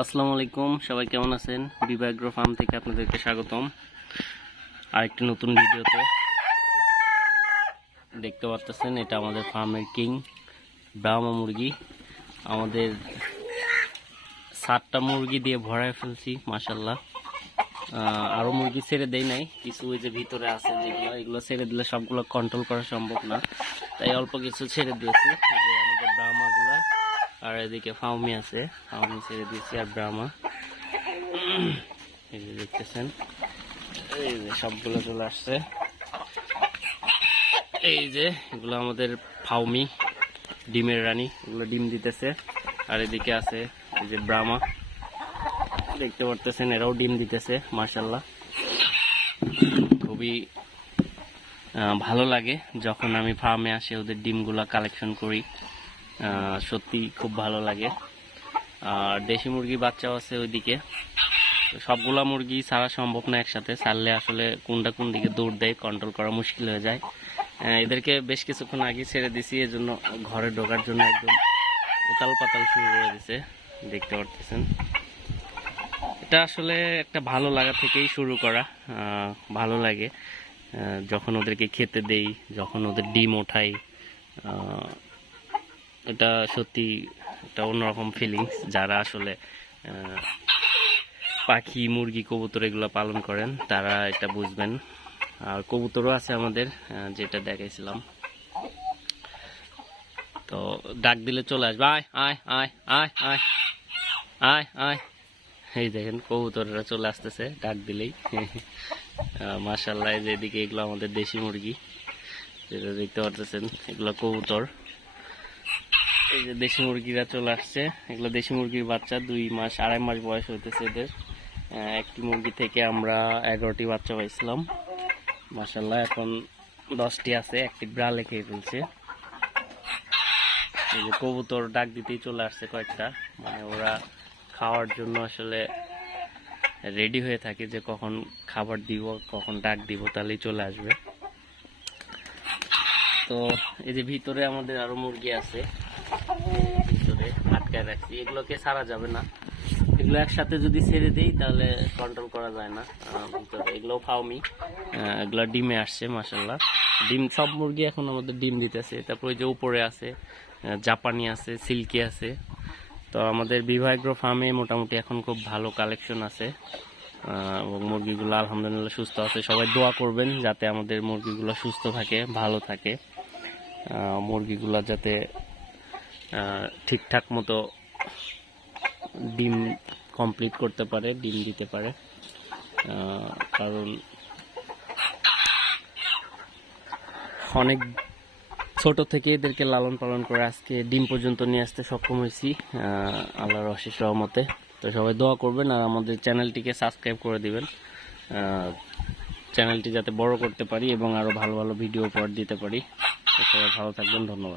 আসসালামু আলাইকুম, সবাই কেমন আছেন? বিবাগ্র ফার্ম থেকে আপনাদেরকে স্বাগতম। আরেকটি নতুন ভিডিওতে দেখতে পাচ্ছেন এটা আমাদের ফার্মের কিং ব্রাহ্মা মুরগি। আমাদের সাতটা মুরগি দিয়ে ভরায় ফেলছি মাসাল্লাহ আরও মুরগি ছেড়ে দেই নাই, কিছু ওই যে ভিতরে আছে যেগুলো, এগুলো ছেড়ে দিলে সবগুলো কন্ট্রোল করা সম্ভব না। তাই অল্প কিছু ছেড়ে দিয়েছি যে আমাদের ব্রাহ্মাগুলা। আর এদিকে ফাউমি আছে। ফাউমি ছেড়ে দিয়েছি আর ব্রাহ্মা। এই যে দেখতেছেন, এই যে সবগুলো চলে আসছে। এই যে এগুলো আমাদের ফাউমি, ডিমের রানী, এগুলো ডিম দিতেছে। আর এদিকে আছে এই যে ব্রাহ্মা। দেখতে পারতেছেন, এরাও ডিম দিতেছে মার্শাল্লাহ খুবই ভালো লাগে যখন আমি ফার্মে আসি, ওদের ডিমগুলা কালেকশন করি। সত্যি খুব ভালো লাগে। আর দেশি মুরগি বাচ্চাও আছে ওইদিকে। সবগুলা মুরগি ছাড়া সম্ভব না একসাথে। ছাড়লে আসলে কোনটা কোন দিকে দৌড় দেয় কন্ট্রোল করা মুশকিল হয়ে যায়। এদেরকে বেশ কিছুক্ষণ আগে ছেড়ে দিছি, এজন্য ঘরে ঢোকার জন্য একদম উতাল পাতাল শুরু করে দিছে। দেখতে পারতেছেন। এটা আসলে একটা ভালো লাগা থেকেই শুরু করা। ভালো লাগে। যখন ওদেরকে খেতে দেই, যখন ওদের ডিম ওঠাই এটা সত্যি একটা অন্যরকম ফিলিংস যারা আসলে পাখি, মুরগি, কবুতর এগুলো পালন করেন, তারা এটা বুঝবেন। আর কবুতরও আছে আমাদের যেটা দেখাইছিলাম। তো ডাক দিলে চলে আসবে, আয় আয় আয় আয় আয় আয় আয়। এই দেখেন, কবুতররা চলে আসতেছে, ডাক দিলেই। মাসাল্লাহ যে এদিকে এগুলো আমাদের দেশি মুরগি, যেটা দেখতে পারতেছেন, এগুলো কবুতর। এই যে দেশি মুরগিরা চলে আসছে। এগুলো দেশি মুরগির বাচ্চা, দুই মাস, আড়াই মাস বয়স হইতেছে এদের। একটি মুরগি থেকে আমরা এগারোটি বাচ্চা পাইছিলাম। মাসাল্লাহ এখন দশটি আছে, একটি ব্রালে খেয়ে ফেলছে। এই যে কবুতর ডাক দিতেই চলে আসছে কয়েকটা। মানে ওরা খাওয়ার জন্য আসলে রেডি হয়ে থাকে যে কখন খাবার দিব, কখন ডাক দিব, তাহলেই চলে আসবে। তো এই যে ভিতরে আমাদের আরও মুরগি আছে। এগুলোকে ছাড়া যাবে না। এগুলো একসাথে যদি ছেড়ে দিই, তাহলে কন্ট্রোল করা যায় না। এগুলো ফাউমি এগুলো ডিমে আসছে মাসাল্লাহ ডিম, সব মুরগি এখন আমাদের ডিম দিতেছে। তারপর ওই যে উপরে আছে জাপানি আছে, সিল্কি আছে। তো আমাদের বিভাগ্র ফার্মে মোটামুটি এখন খুব ভালো কালেকশন আছে। এবং মুরগিগুলো আলহামদুলিল্লাহ সুস্থ আছে। সবাই দোয়া করবেন যাতে আমাদের মুরগিগুলো সুস্থ থাকে, ভালো থাকে। মুরগিগুলো যাতে ঠিকঠাক মতো ডিম কমপ্লিট করতে পারে, ডিম দিতে পারে। কারণ অনেক ছোট থেকে এদেরকে লালন পালন করে আজকে ডিম পর্যন্ত নিয়ে আসতে সক্ষম হয়েছি আল্লাহর অশেষ রহমতে। তো সবাই দোয়া করবেন আর আমাদের চ্যানেলটিকে সাবস্ক্রাইব করে দিবেন। চ্যানেলটি যাতে বড় করতে পারি এবং আরও ভালো ভালো ভিডিও উপহার দিতে পারি। তো সবাই ভালো থাকবেন, ধন্যবাদ।